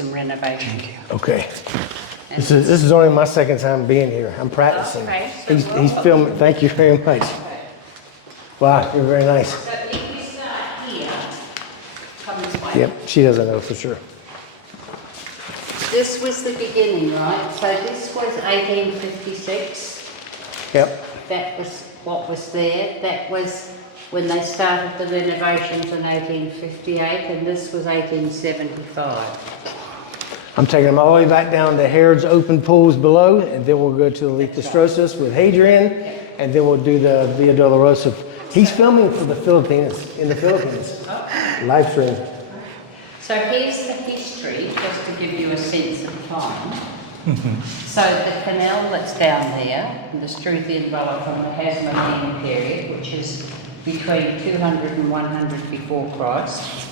some renovation. Okay. This is only my second time being here. I'm practicing. Okay, so He's filming. Thank you very much. Wow, you're very nice. So if we start here, come this way. Yep, she doesn't know for sure. This was the beginning, right? So this was 1856. Yep. That was what was there. That was when they started the renovations in 1858, and this was 1875. I'm taking them all the way back down to Herod's open pools below, and then we'll go to the LITHOSTROTOS with Hadrian, and then we'll do the Via Dolorosa. He's filming for the Philippines, in the Philippines. Live stream. So here's the history, just to give you a sense of time. So the canal that's down there, the Struthian dweller from the Hasmonean period, which is between 200 and 100 before Christ,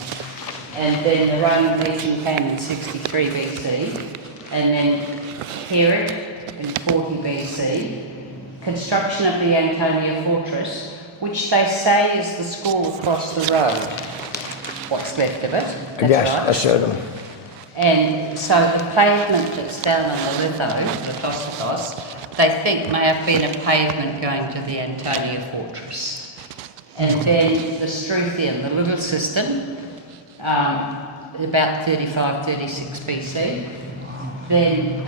and then the Roman legion came in 63 BC, and then Herod in 40 BC, construction of the Antonia fortress, which they say is the school across the road, what's left of it. That's Yes, right. I showed them. And so the pavement that's down on the LITHOSTROTOS, they think may have been a pavement going to the Antonia fortress. And then the Struthian, the little cistern, about 35, 36 BC. Then,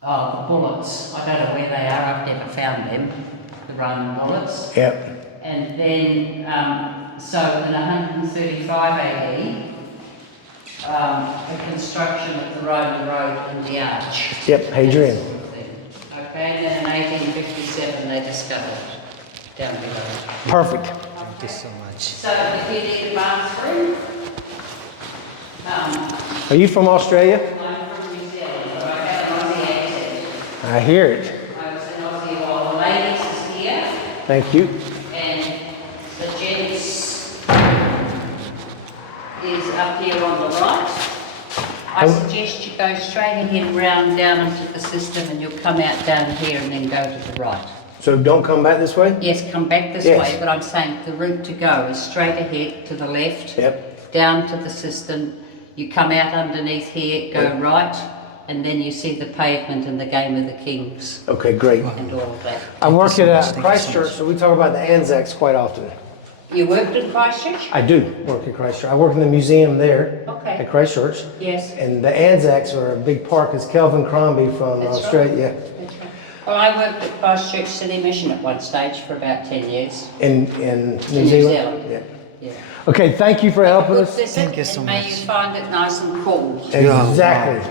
the bullets, I don't know where they are, I've never found them, the Roman bullets. Yep. And then, so in 135 AD, the construction of the Roman road and the arch. Yep, Hadrian. Okay, and then in 1857 they discovered down below. Perfect. Thank you so much. So if you need a bathroom, Are you from Australia? I'm from New Zealand, but I have an Aussie accent. I hear it. I was in Aussie while the ladies is here, Thank you. and the gents is up here on the right. I suggest you go straight ahead round down into the system and you'll come out down here and then go to the right. So don't come back this way? Yes, come back this Yes. way, but I'm saying the route to go is straight ahead to the left, Yep. down to the cistern. You come out underneath here, go right, and then you see the pavement and the Game of the Kings Okay, great. and all of that. I work so at much. Thank you so Christchurch, much. so we talk about the Anzacs quite often. You worked in Christchurch? I do work at Christchurch. I work in the museum there Okay. at Christchurch. Yes. And the Anzacs are a big part because Kelvin Crombie from That's right. Australia That's right. Well, I worked at Christchurch City Mission at one stage for about 10 years. in New Zealand. Yeah. Yeah. Okay, thank you for helping Good us. visit, Thank you so and may much. you find it nice and cool. Exactly.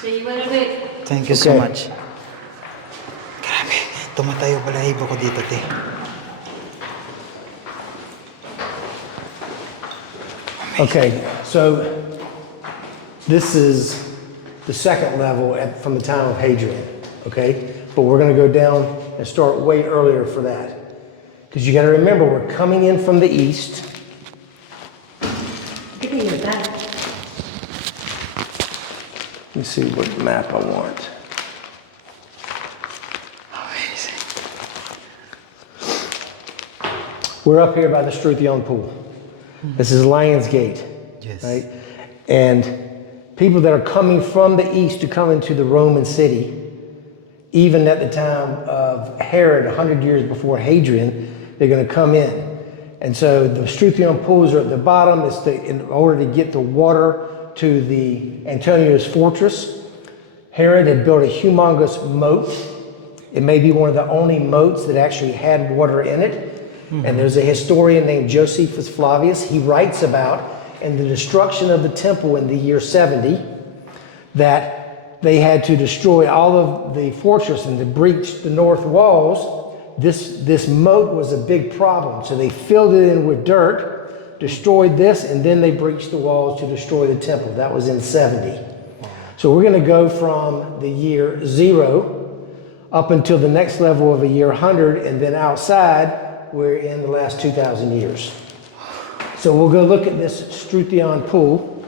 See you in a bit. Thank you so Okay. much. Grabe, tumatayo balahibo ko dito, te. Okay, so this is the second level from the time of Hadrian, okay? But we're gonna go down and start way earlier for that. Because you gotta remember, we're coming in from the east. Let me see what map I want. Amazing. We're up here by the Struthian Pool. This is Lion's Gate. Yes. Right? And people that are coming from the east to come into the Roman city, even at the time of Herod, 100 years before Hadrian, they're going to come in. And so the Struthian pools are at the bottom. It's in order to get the water to the Antonia's fortress. Herod had built a humongous moat. It may be one of the only moats that actually had water in it. And there's a historian named Josephus Flavius. He writes about in the destruction of the temple in the year 70 that they had to destroy all of the fortress and to breach the north walls. This moat was a big problem. So they filled it in with dirt, destroyed this, and then they breached the walls to destroy the temple. That was in 70. So we're going to go from the year 0 up until the next level of a year 100, and then outside we're in the last 2,000 years. So we'll go look at this Struthian pool.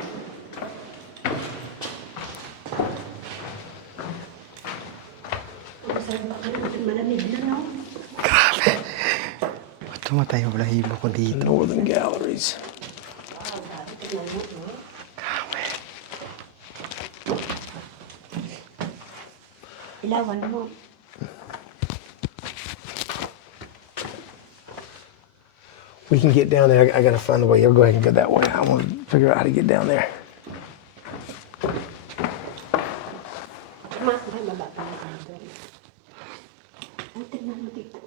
Grabe. Tumatayo balahibo ko dito. Northern galleries. Lawan mo. We can get down there. I gotta find a way. You'll go ahead and go that way. I want to figure out how to get down there. Ma, may baba pa na doon. Ang tignan mo dito.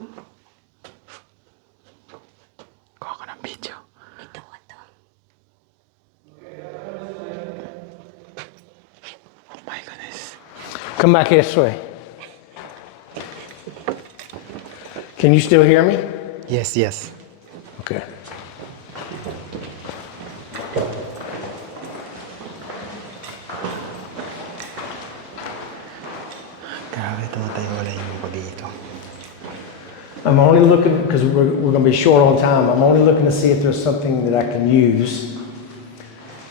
Kuha ko ng video. Ito, ito. Oh my goodness. Come back this way. Can you still hear me? Yes, yes. Okay. Grabe, tumatay wala yung pag dito. I'm only looking, because we're going to be short on time, I'm only looking to see if there's something that I can use.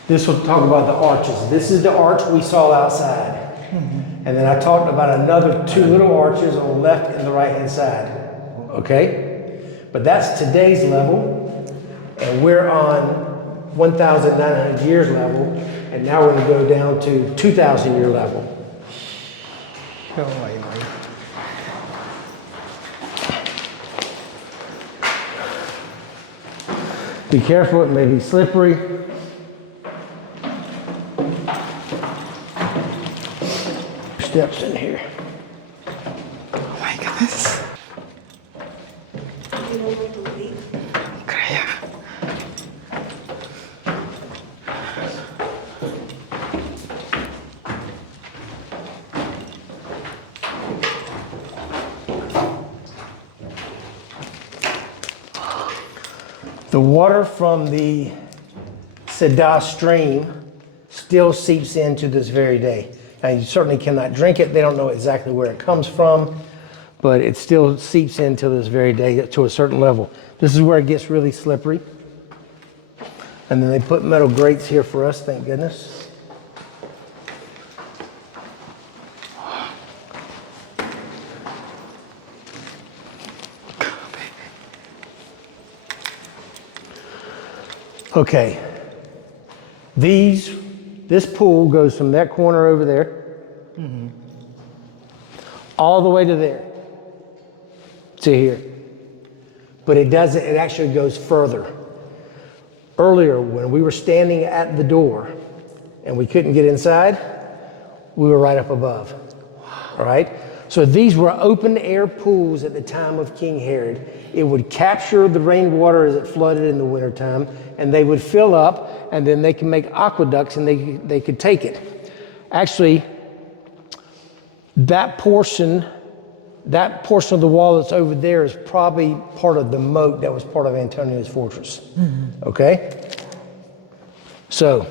This will talk about the arches. This is the arch we saw outside. And then I talked about another two little arches on the left and the right hand side. Okay? But that's today's level. And we're on 1,900 years level. And now we're going to go down to 2,000 year level. Oh my God. Be careful, it may be slippery. Steps in here. Oh my goodness. Kaya. The water from the Sedah stream still seeps into this very day. Now you certainly cannot drink it. They don't know exactly where it comes from, but it still seeps into this very day to a certain level. This is where it gets really slippery. And then they put metal grates here for us, thank goodness. Okay, this pool goes from that corner over there all the way to there, to here. But it doesn't, it actually goes further. Earlier, when we were standing at the door and we couldn't get inside, we were right up above, all right? So these were open air pools at the time of King Herod. It would capture the rainwater as it flooded in the wintertime, and they would fill up, and then they can make aqueducts and they could take it. Actually, that portion of the wall that's over there is probably part of the moat that was part of Antonio's fortress. Okay? So,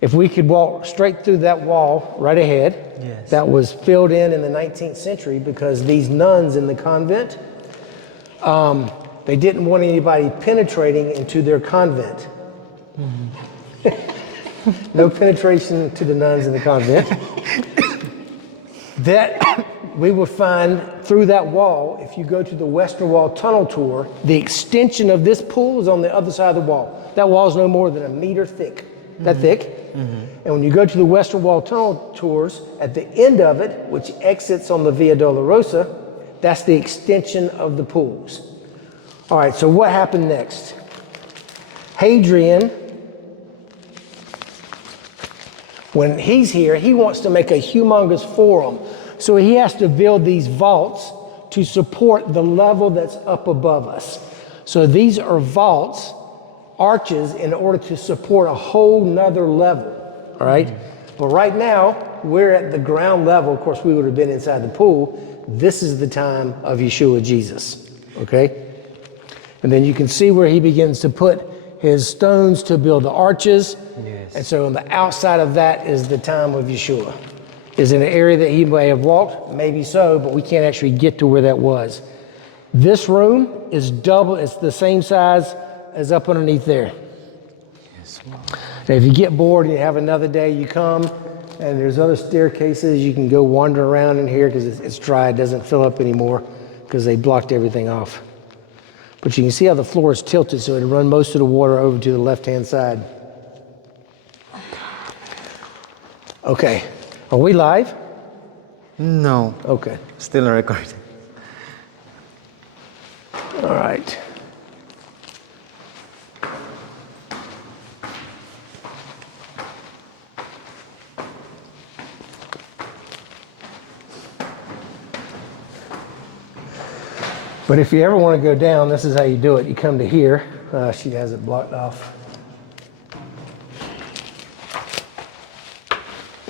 if we could walk straight through that wall right ahead, Yes. that was filled in the 19th century because these nuns in the convent, they didn't want anybody penetrating into their convent. No penetration to the nuns in the convent. That we will find through that wall, if you go to the Western Wall tunnel tour, the extension of this pool is on the other side of the wall. That wall is no more than a meter thick, that thick. And when you go to the Western Wall tunnel tours, at the end of it, which exits on the Via Dolorosa, that's the extension of the pools. All right, so what happened next? Hadrian, when he's here, he wants to make a humongous forum. So he has to build these vaults to support the level that's up above us. So these are vaults, arches, in order to support a whole nother level, all right? But right now, we're at the ground level. Of course, we would have been inside the pool. This is the time of Yeshua Jesus, okay? And then you can see where he begins to put his stones to build the arches. Yes. And so on the outside of that is the time of Yeshua. Is in an area that he may have walked? Maybe so, but we can't actually get to where that was. This room is double, it's the same size as up underneath there. Yes. And if you get bored and you have another day, you come, and there's other staircases. You can go wander around in here because it's dry, it doesn't fill up anymore because they blocked everything off. But you can see how the floor is tilted, so it'll run most of the water over to the left-hand side. Okay, are we live? No. Okay. Still a record. All right. But if you ever want to go down, this is how you do it. You come to here. She has it blocked off.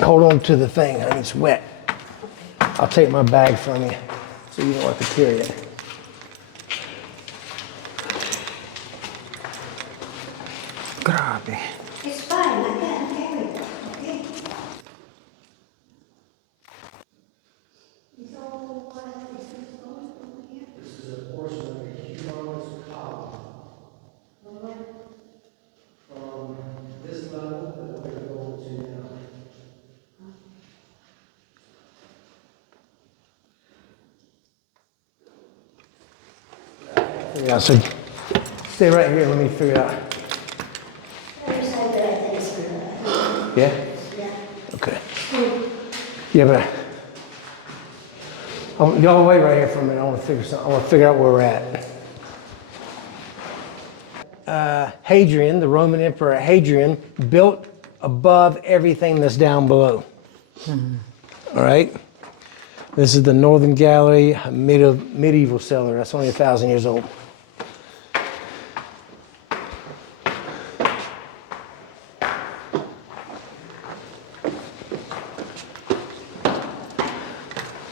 Hold on to the thing, honey. It's wet. I'll take my bag from you so you don't have to carry it. Grabe. It's fine, I can carry it. Okay. So, what is this going on here? This is a portion of a humongous column from this level that we're going to go into now. Yeah, so stay right here. Let me figure it out. Every side that I think is good. Yeah? Yeah. Okay. Yeah, but y'all wait right here for a minute. I want to figure something. I want to figure out where we're at. Hadrian, the Roman Emperor Hadrian, built above everything that's down below. All right? This is the Northern Gallery, a medieval cellar. That's only 1,000 years old.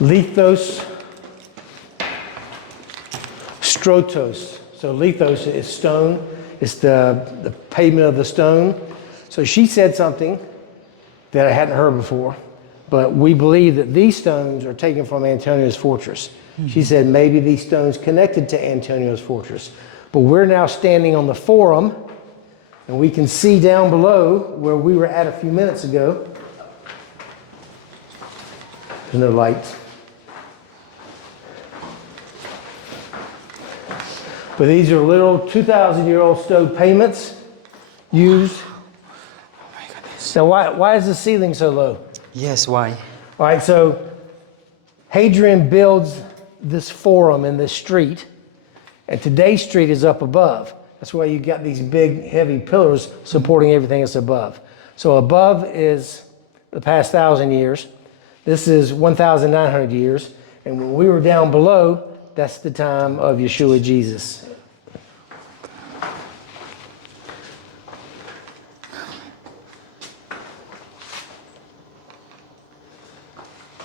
LITHOSTROTOS. So lithos is stone. It's the pavement of the stone. So she said something that I hadn't heard before, but we believe that these stones are taken from Antonio's fortress. She said maybe these stones connected to Antonio's fortress. But we're now standing on the forum, and we can see down below where we were at a few minutes ago. There's no lights. But these are little 2,000-year-old stone pavements used. Oh my goodness. Now, why is the ceiling so low? Yes, why? All right, so Hadrian builds this forum in this street, and today's street is up above. That's why you got these big, heavy pillars supporting everything that's above. So above is the past 1,000 years. This is 1,900 years. And when we were down below, that's the time of Yeshua Jesus.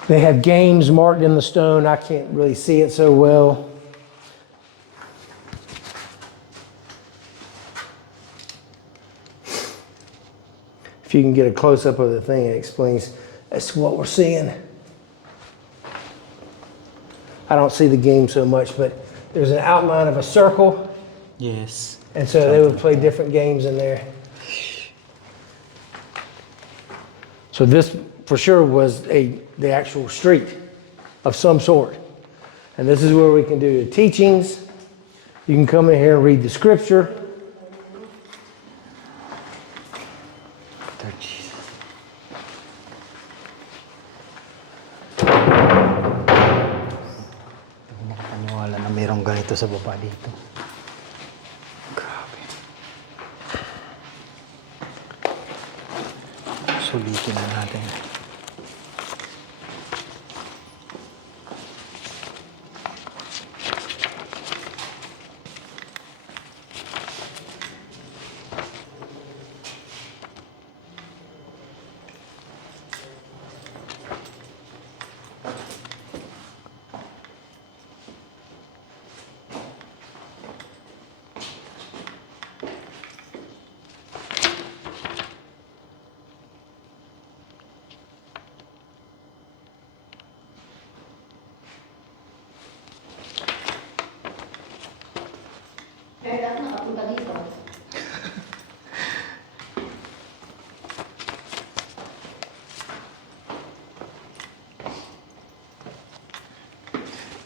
They have games marked in the stone. I can't really see it so well. If you can get a close-up of the thing, it explains that's what we're seeing. I don't see the game so much, but there's an outline of a circle, Yes. and so they would play different games in there. So this, for sure, was the actual street of some sort. And this is where we can do the teachings. You can come in here and read the scripture. Lord Jesus. Hindi nakapaniwala na mayroong ganito sa baba dito. Grabe. Sulitin na natin. Kaya dapat nakapunta dito.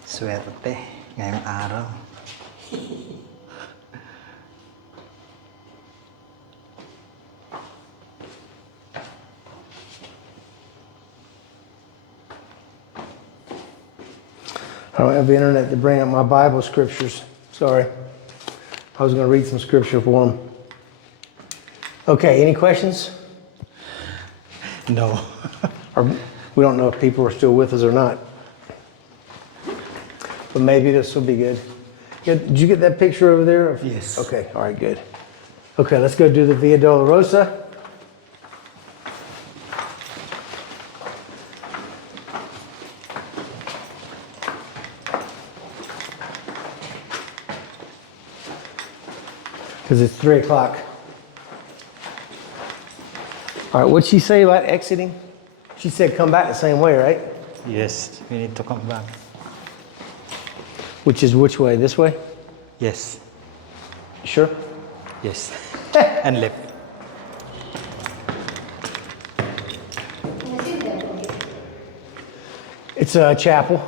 Swerte ngayong araw. I don't have the internet to bring up my Bible scriptures. Sorry. I was going to read some scripture for them. Okay, any questions? No. Or we don't know if people are still with us or not. But maybe this will be good. Did you get that picture over there? Yes. Okay, all right, good. Okay, let's go do the Via Dolorosa. Because it's 3 o'clock. All right, what'd she say about exiting? She said come back the same way, right? Yes, we need to come back. Which is which way? This way? Yes. Sure? Yes. And left. It's a chapel.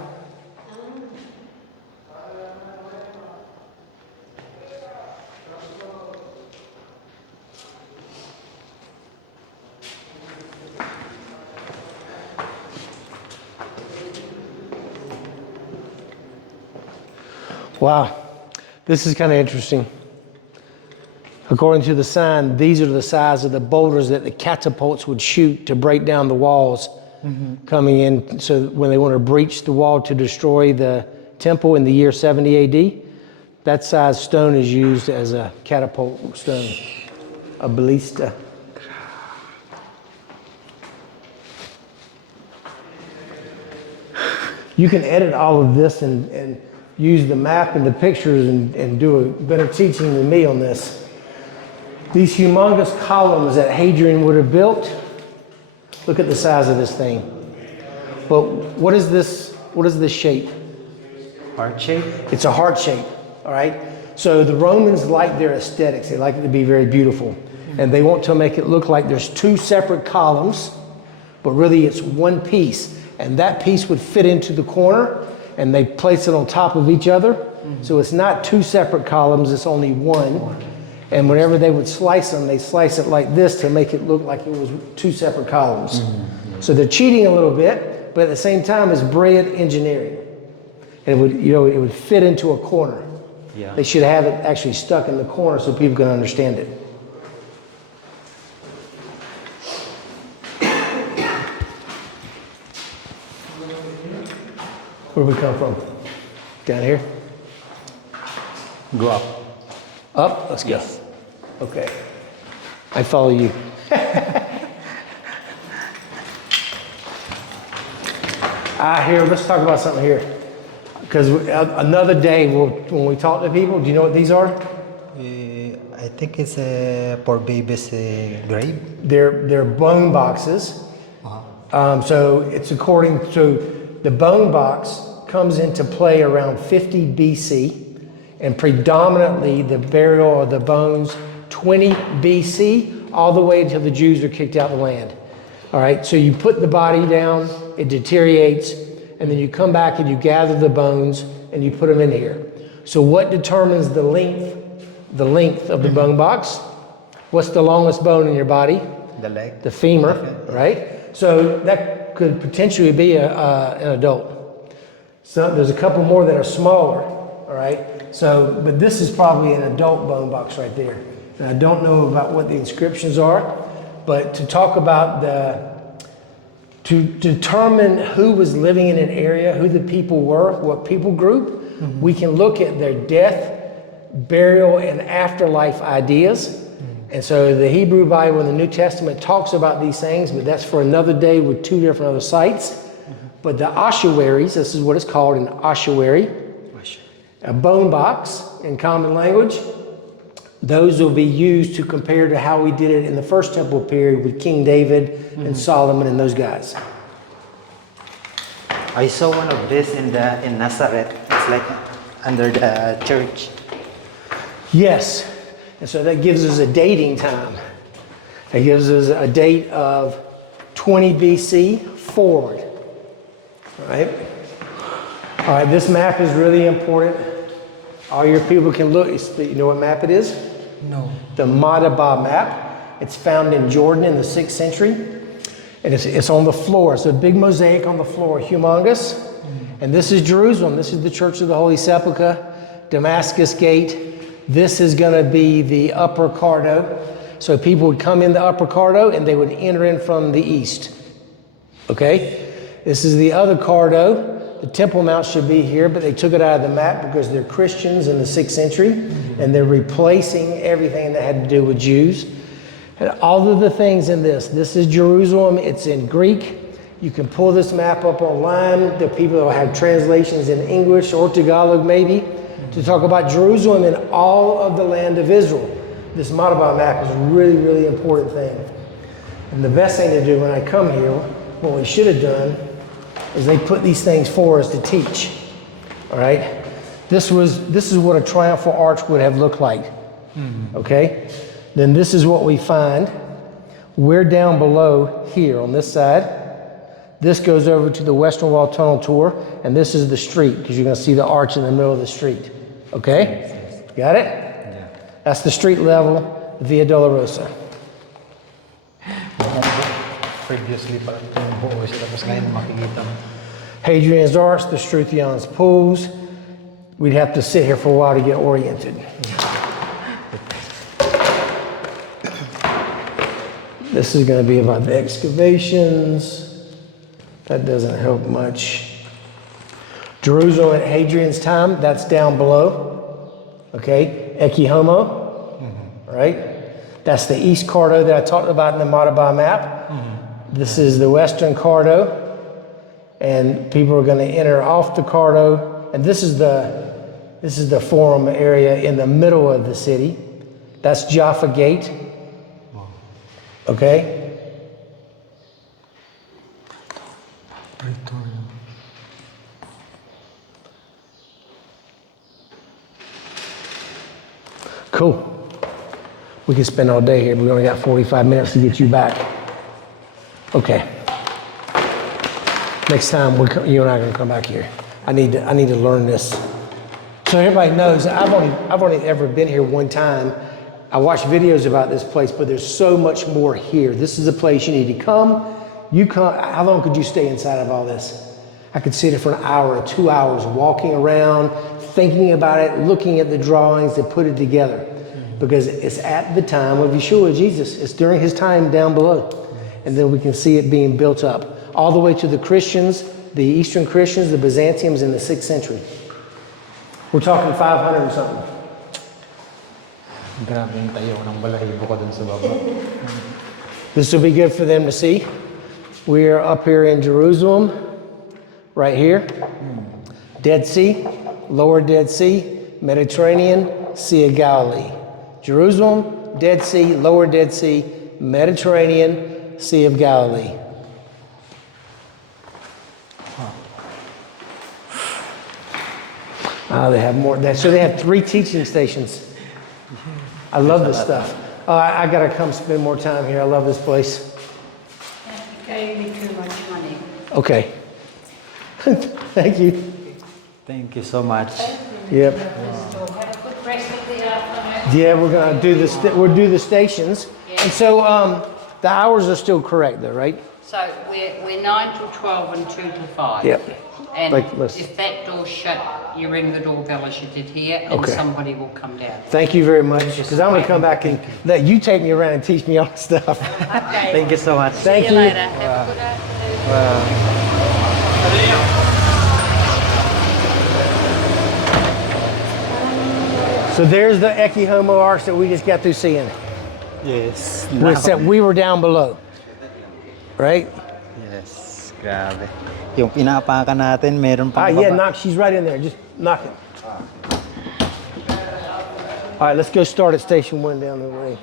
Wow, this is kind of interesting. According to the sign, these are the size of the boulders that the catapults would shoot to break down the walls coming in. So when they want to breach the wall to destroy the temple in the year 70 AD, that size stone is used as a catapult stone, a ballista. You can edit all of this and use the map and the pictures and do a better teaching than me on this. These humongous columns that Hadrian would have built, look at the size of this thing. But what is this shape? Heart shape. It's a heart shape, all right? So the Romans like their aesthetics. They like it to be very beautiful. And they want to make it look like there's two separate columns, but really it's one piece. And that piece would fit into the corner, and they place it on top of each other. So it's not two separate columns, it's only one. And whenever they would slice them, they slice it like this to make it look like it was two separate columns. So they're cheating a little bit, but at the same time it's brilliant engineering. And it would, it would fit into a corner. Yeah. They should have it actually stuck in the corner so people can understand it. Where we come from? Down here? Go up. Up? Let's go. Yes. Okay. I follow you. Here, let's talk about something here. Because another day when we talk to people, do you know what these are? I think it's for babies' grave. They're bone boxes. So it's according to the bone box comes into play around 50 BC, and predominantly the burial of the bones 20 BC, all the way until the Jews are kicked out of the land. All right, so you put the body down, it deteriorates, and then you come back and you gather the bones and you put them in here. So what determines the length of the bone box? What's the longest bone in your body? The leg. The femur, right? So that could potentially be an adult. So there's a couple more that are smaller, all right? So, but this is probably an adult bone box right there. And I don't know about what the inscriptions are, but to talk about to determine who was living in an area, who the people were, what people group, we can look at their death, burial, and afterlife ideas. And so the Hebrew Bible and the New Testament talks about these things, but that's for another day with two different other sites. But the ossuaries, this is what it's called, an ossuary, a bone box in common language. Those will be used to compare to how we did it in the first temple period with King David and Solomon and those guys. I saw one of this in Nazareth. It's like under the church. Yes, and so that gives us a dating time. It gives us a date of 20 BC forward. All right. All right, this map is really important. All your people can look. You know what map it is? No. The Madaba map. It's found in Jordan in the 6th century. And it's on the floor. It's a big mosaic on the floor, humongous. And this is Jerusalem. This is the Church of the Holy Sepulchre, Damascus Gate. This is going to be the upper corridor. So people would come in the upper corridor and they would enter in from the east. Okay? This is the other corridor. The Temple Mount should be here, but they took it out of the map because they're Christians in the 6th century, and they're replacing everything that had to do with Jews. And all of the things in this is Jerusalem. It's in Greek. You can pull this map up online. The people will have translations in English or Tagalog maybe to talk about Jerusalem and all of the land of Israel. This Madaba map is a really, really important thing. And the best thing to do when I come here, what we should have done, is they put these things for us to teach. All right? This is what a triumphal arch would have looked like. Okay? Then this is what we find. We're down below here on this side. This goes over to the Western Wall Tunnel Tour, and this is the street, because you're going to see the arch in the middle of the street. Okay? Got it? Yeah. That's the street level, Via Dolorosa. Previously, Hadrian's Arch, the Struthian's Pools. We'd have to sit here for a while to get oriented. This is going to be about the excavations. That doesn't help much. Jerusalem at Hadrian's time, that's down below. Okay, ECCE HOMO, right? That's the east corridor that I talked about in the Madaba map. This is the western corridor, and people are going to enter off the corridor. And this is the forum area in the middle of the city. That's Jaffa Gate. Okay. Cool. We can spend all day here, but we only got 45 minutes to get you back. Okay. Next time, you and I are going to come back here. I need to learn this. So everybody knows I've only ever been here one time. I watched videos about this place, but there's so much more here. This is a place you need to come. You come. How long could you stay inside of all this? I could sit here for an hour or 2 hours, walking around, thinking about it, looking at the drawings that put it together, because it's at the time of Yeshua, Jesus. It's during his time down below. And then we can see it being built up all the way to the Christians, the Eastern Christians, the Byzantiums in the 6th century. We're talking 500 and something. This will be good for them to see. We are up here in Jerusalem, right here. Dead Sea, Lower Dead Sea, Mediterranean, Sea of Galilee. Jerusalem, Dead Sea, Lower Dead Sea, Mediterranean, Sea of Galilee. They have more. So they have 3 teaching stations. I love this stuff. I got to come spend more time here. I love this place. You gave me too much money. Okay. Thank you. Thank you so much. Yep. Have a good rest of the afternoon. Yeah, we're gonna do this. We'll do the stations. Yeah. And so the hours are still correct, though, right? So we're 9 till 12 and 2 till 5. Yep. And Like, let's- if that door's shut, you ring the doorbell as you did here, and Okay. somebody will come down. Thank you very much. Because I'm gonna come back and let you take me around and teach me all the stuff. Okay. Thank you so much. Thank See you you. later. Have a good afternoon. So there's the ECCE HOMO arch that we just got through seeing. Yes. Except we were down below, right? Yes. Grabe. Yung pinaapakan natin, meron pang Yeah, baba. knock. She's right in there. Just knock it. All right, let's go start at station 1 down the way.